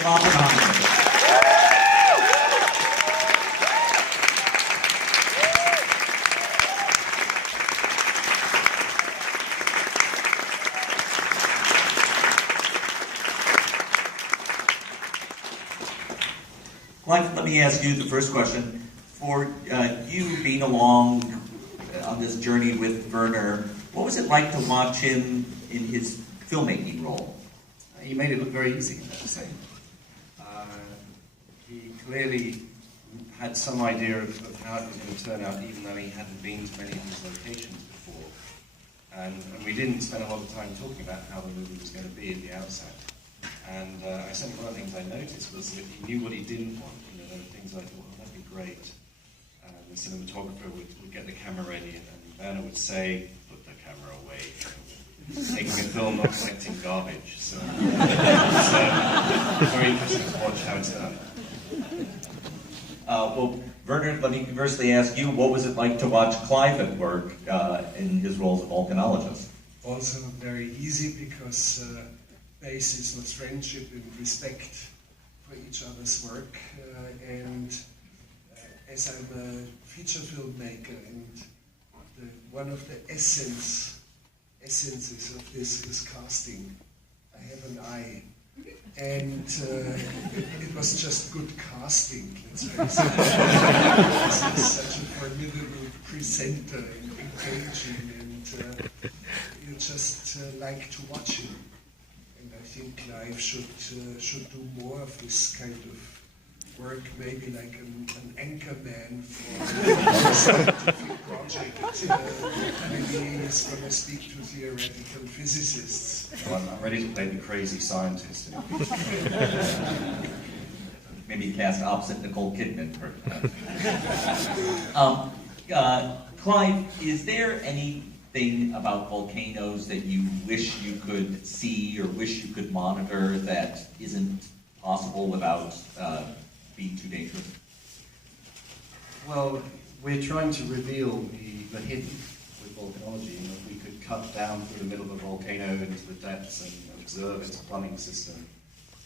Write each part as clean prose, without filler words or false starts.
Oppenheimer. Clive, let me ask you the first question. For you being along on this journey with Werner, what was it like to watch him in his filmmaking role? He made it look very easy, I have to say. He clearly had some idea of how it was going to turn out, even though he hadn't been to many of his locations before. And we didn't spend a lot of time talking about how the movie was going to be at the outset. And I think one of the things I noticed was that he knew what he didn't want. You know, there were things I thought, oh, that'd be great. And the cinematographer would get the camera ready, and Verner would say, put the camera away. Making a film, not collecting garbage. So it's very interesting to watch how it's done. Well, Werner, let me conversely ask you, what was it like to watch Clive at work in his role as a volcanologist? Also very easy because basis was friendship and respect for each other's work. And as I'm a feature filmmaker, and one of the essences of this is casting. I have an eye. And it was just good casting, let's face it. He's such a formidable presenter and engaging, and you just like to watch him. And I think Clive should do more of this kind of work, maybe like an anchor man for a scientific project. Maybe he's going to speak to theoretical physicists. Well, I'm ready to play the crazy scientist. Maybe cast opposite Nicole Kidman. Clive, is there anything about volcanoes that you wish you could see or wish you could monitor that isn't possible without being too dangerous? Well, we're trying to reveal the hidden with volcanology, and if we could cut down through the middle of a volcano into the depths and observe its plumbing system,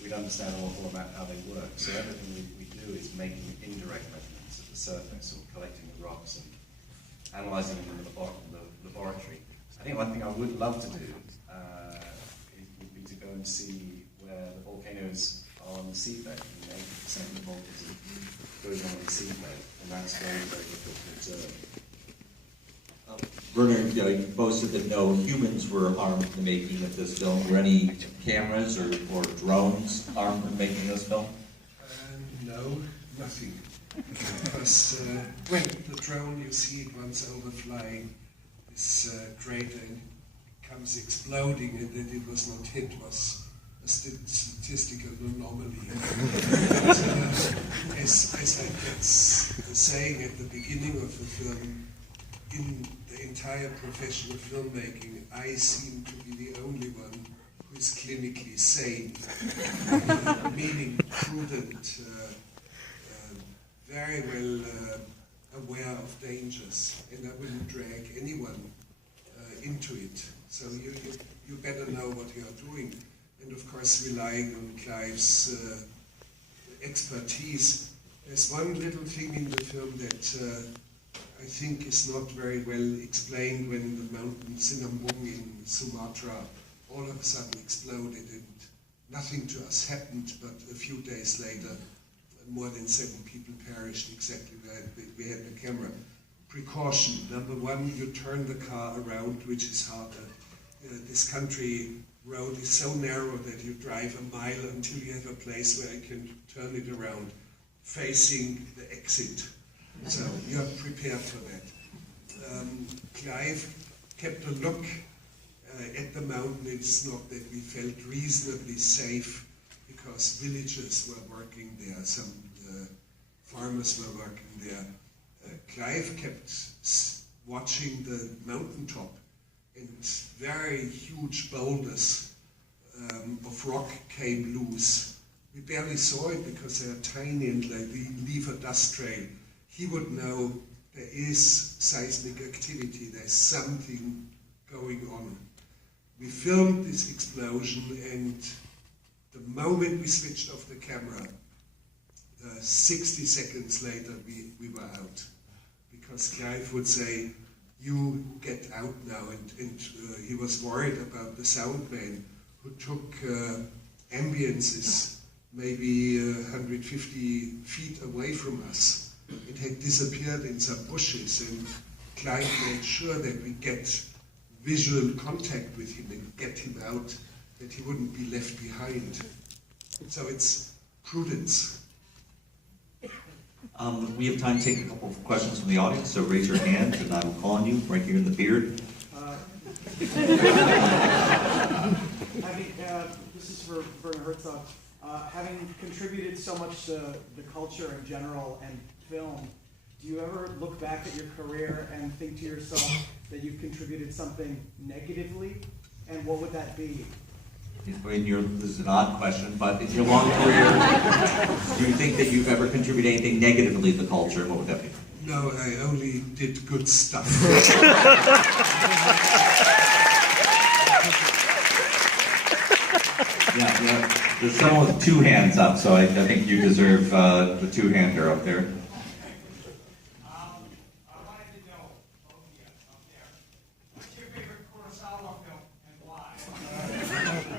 we'd understand all about how they work. So everything we do is making indirect measurements at the surface, or collecting the rocks and analysing them in the laboratory. I think one thing I would love to do would be to go and see where the volcanoes are on the seabed. 80% of the volcanism goes on the seabed, and that's very, very difficult to observe. Werner, you boasted that no humans were harmed in the making of this film. Were any cameras or drones harmed in making this film? No, nothing. Because when the drone, you see it once overflying this crater and comes exploding, and that it was not hit was a statistical anomaly. But, as I kept saying at the beginning of the film, in the entire profession of filmmaking, I seem to be the only one who is clinically sane, meaning prudent, very well aware of dangers, and I wouldn't drag anyone into it. So you better know what you are doing. And of course, relying on Clive's expertise. There's one little thing in the film that I think is not very well explained when the mountain Sinambung in Sumatra all of a sudden exploded and nothing to us happened, but a few days later, more than 7 people perished exactly where we had the camera. Precaution. Number one, you turn the car around, which is harder. This country road is so narrow that you drive a mile until you have a place where you can turn it around, facing the exit. So you are prepared for that. Clive kept a look at the mountain. It's not that we felt reasonably safe because villagers were working there, some farmers were working there. Clive kept watching the mountaintop, and very huge boulders of rock came loose. We barely saw it because they are tiny and they leave a dust trail. He would know there is seismic activity, there's something going on. We filmed this explosion, and The moment we switched off the camera, 60 seconds later we were out. Because Clive would say, you get out now, and he was worried about the sound man who took ambiences maybe 150 feet away from us. It had disappeared in some bushes, and Clive made sure that we get visual contact with him and get him out, that he wouldn't be left behind. So it's prudence. We have time to take a couple of questions from the audience, so raise your hand and I will call on you right here in the beard. This is for Werner Herzog. Having contributed so much to the culture in general and film, do you ever look back at your career and think to yourself that you've contributed something negatively? And what would that be? This is an odd question, but in your long career, do you think that you've ever contributed anything negatively to the culture? What would that be? No, I only did good stuff. Yeah, there's someone with two hands up, so I think you deserve the two-hander up there.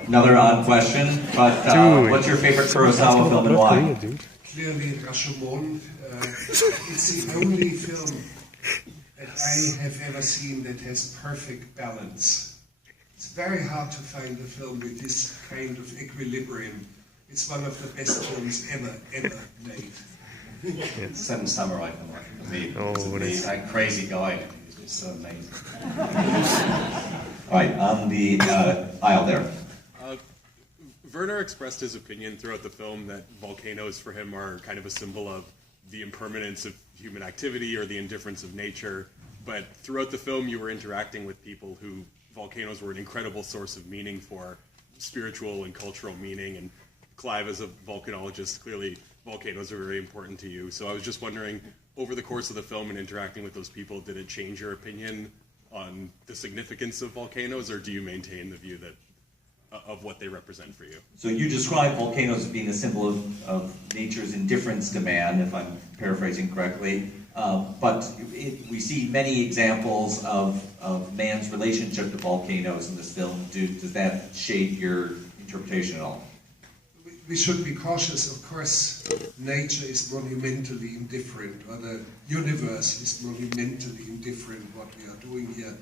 Another odd question, but what's your favorite Kurosawa film and why? Clearly, Rashomon. It's the only film that I have ever seen that has perfect balance. It's very hard to find a film with this kind of equilibrium. It's one of the best films ever made. Seven Samurai for me. That crazy guy is just so amazing. All right, on the aisle there. Werner expressed his opinion throughout the film that volcanoes for him are kind of a symbol of the impermanence of human activity or the indifference of nature. But throughout the film, you were interacting with people who volcanoes were an incredible source of meaning for, spiritual and cultural meaning. And Clive, as a volcanologist, clearly volcanoes are very important to you. So I was just wondering, over the course of the film and interacting with those people, did it change your opinion on the significance of volcanoes, or do you maintain the view that of what they represent for you? So you describe volcanoes as being a symbol of nature's indifference to man, if I'm paraphrasing correctly. But we see many examples of man's relationship to volcanoes in this film. Does that shape your interpretation at all? We should be cautious. Of course, nature is monumentally indifferent, or the universe is monumentally indifferent what we are doing here.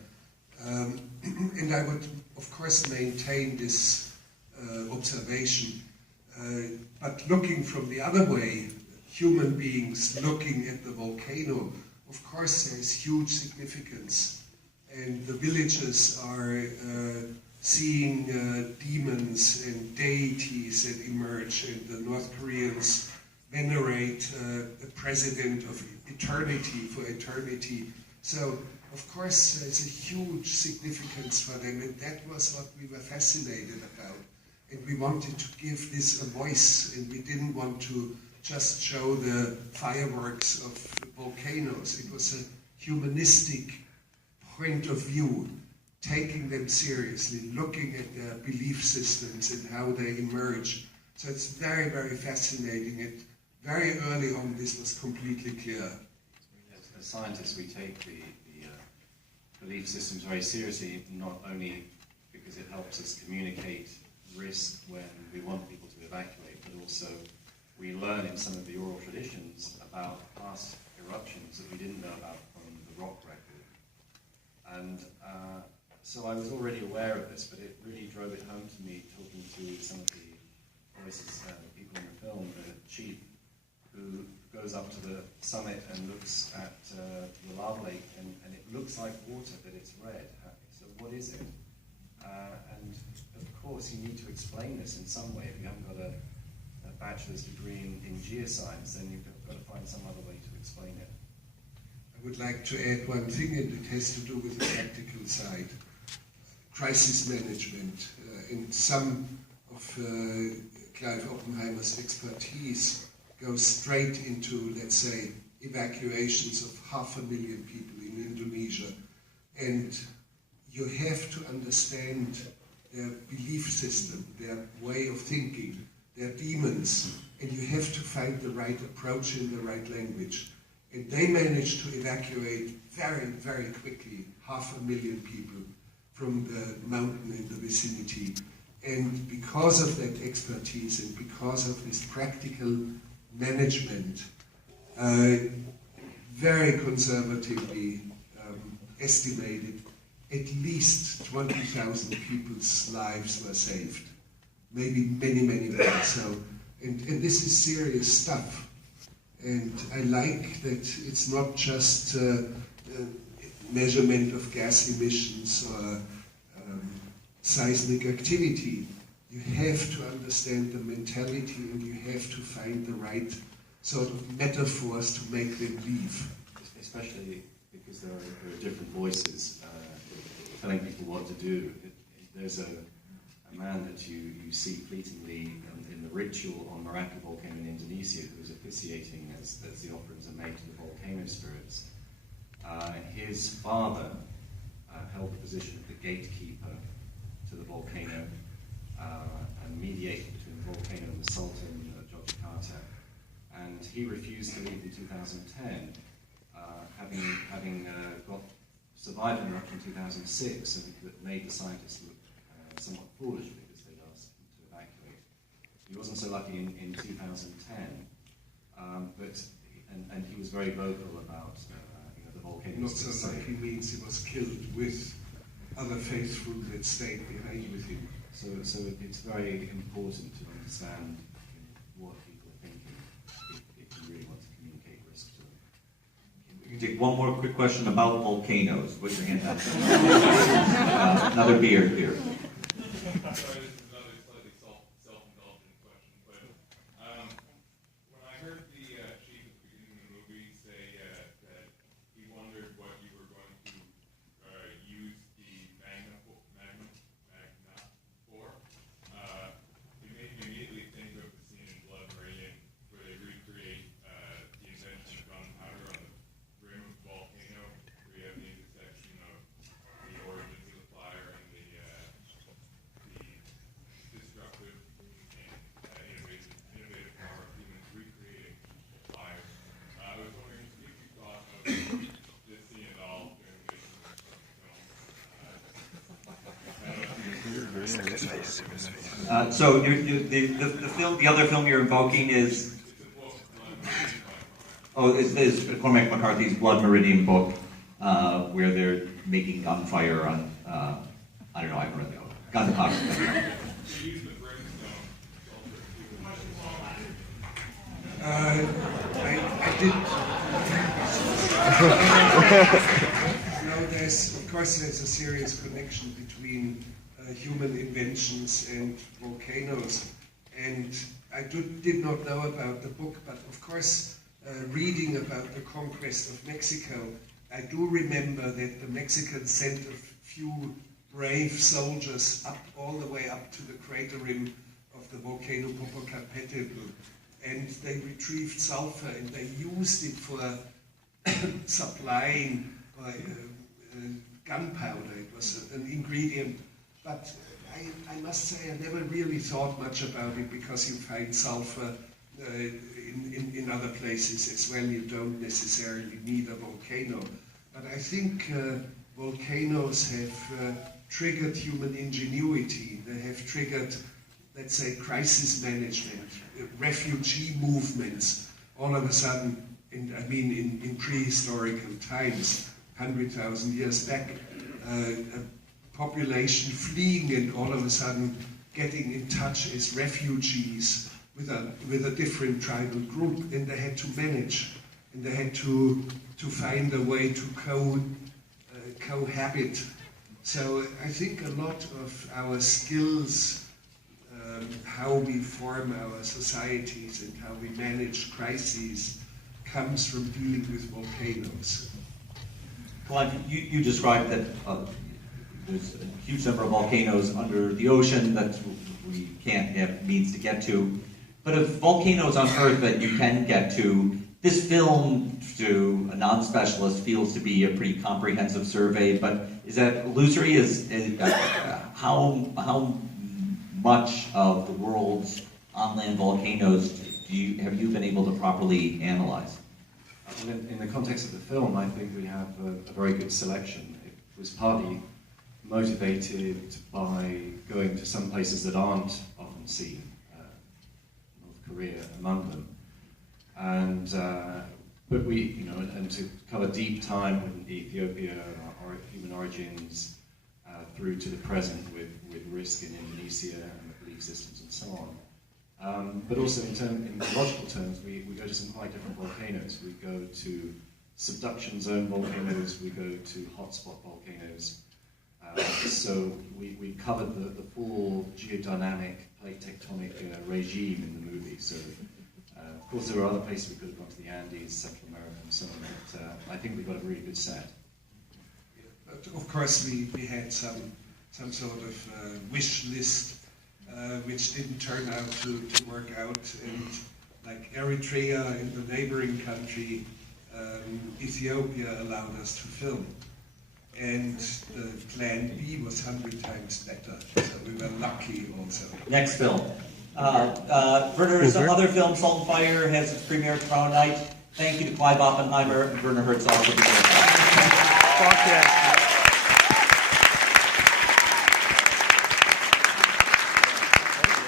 And I would, of course, maintain this observation. But looking from the other way, human beings looking at the volcano, of course there is huge significance. And the villagers are seeing demons and deities that emerge, and the North Koreans venerate the president of eternity for eternity. So, of course, there's a huge significance for them, and that was what we were fascinated about. And we wanted to give this a voice, and we didn't want to just show the fireworks of volcanoes. It was a humanistic point of view, taking them seriously, looking at their belief systems and how they emerge. So it's very, very fascinating. And very early on, this was completely clear. As scientists, we take the belief systems very seriously, not only because it helps us communicate risk when we want people to evacuate, but also we learn in some of the oral traditions about past eruptions that we didn't know about from the rock record. And so I was already aware of this, but it really drove it home to me talking to some of the voices, people in the film, the chief, who goes up to the summit and looks at the lava lake, and it looks like water, but it's red. So what is it? And of course you need to explain this in some way. If you haven't got a bachelor's degree in geoscience, then you've got to find some other way to explain it. I would like to add one thing, and it has to do with the practical side. Crisis management. In some of Clive Oppenheimer's expertise goes straight into, let's say, evacuations of 500,000 people in Indonesia. And you have to understand their belief system, their way of thinking, their demons, and you have to find the right approach in the right language. And they managed to evacuate very, very quickly 500,000 people from the mountain in the vicinity. And because of that expertise and because of this practical management, very conservatively estimated, at least 20,000 people's lives were saved. Maybe many, many more. So, and this is serious stuff. And I like that it's not just measurement of gas emissions or seismic activity. You have to understand the mentality and you have to find the right sort of metaphors to make them leave. Especially because there are different voices telling people what to do. There's a man that you see fleetingly in the ritual on Merapi volcano in Indonesia who is officiating as the offerings are made to the volcano spirits. His father held the position of the gatekeeper to the volcano and mediator between the volcano and the Sultan of Yogyakarta. And he refused to leave in 2010, having survived an eruption in 2006 and that made the scientists look somewhat foolish because they'd asked him to evacuate. He wasn't so lucky in 2010, and he was very vocal about the volcano. Not so lucky means he was killed with other faithful that stayed behind with him. So it's very important to understand what people are thinking if you really want to communicate risk to them. We can take one more quick question about volcanoes. Put your hand up. Another beer here. Sorry, this is another slightly self-indulgent question, but when I heard the chief at the beginning of the movie say that he wondered what you were going to use the magna for, it made me immediately think of the scene in Blood Meridian where they recreate the invention of gunpowder on the rim of the volcano, where you have the intersection of the origins of the fire and the destructive and innovative power of humans recreating fire. I was wondering if you thought of this scene at all during the making of the film. So the film, the other film you're invoking is Cormac McCarthy's Blood Meridian book, where they're making gunfire on I don't know, I haven't read the book. Gunpowder. I did. No, there's a serious connection between human inventions and volcanoes. And I did not know about the book, but of course, reading about the conquest of Mexico, I do remember that the Mexicans sent a few brave soldiers all the way up to the crater rim of the volcano Popocatépetl, and they retrieved sulfur and they used it for supplying gunpowder. It was an ingredient, but I must say I never really thought much about it because you find sulfur in other places as well. You don't necessarily need a volcano, but I think volcanoes have triggered human ingenuity. They have triggered, let's say, crisis management, refugee movements. All of a sudden, in prehistorical times, 100,000 years back, a population fleeing and all of a sudden getting in touch as refugees with a different tribal group, and they had to manage, and they had to find a way to cohabit. So I think a lot of our skills, how we form our societies and how we manage crises, comes from dealing with volcanoes. Clive, you described that there's a huge number of volcanoes under the ocean that we can't have means to get to. But if volcanoes on Earth that you can get to, This film, to a non-specialist, feels to be a pretty comprehensive survey, but is that illusory? How much of the world's on-land volcanoes have you been able to properly analyze? In the context of the film, I think we have a very good selection. It was partly motivated by going to some places that aren't often seen, North Korea among them, and but and to cover deep time with Ethiopia, or human origins, through to the present with risk in Indonesia and the belief systems and so on. But also in geological terms, we go to some quite different volcanoes. We go to subduction zone volcanoes, we go to hotspot volcanoes. So we covered the full geodynamic plate tectonic regime in the movie. So of course there were other places we could have gone to, the Andes, Central America and so on, but I think we got a really good set. But of course we had some sort of wish list which didn't turn out to work out, and like Eritrea in the neighboring country, Ethiopia allowed us to film. And the plan B was 100 times better, so we were lucky also. Next film. Werner's other film, Salt and Fire, has its premiere tomorrow night. Thank you to Clive Oppenheimer and Werner Herzog for being here.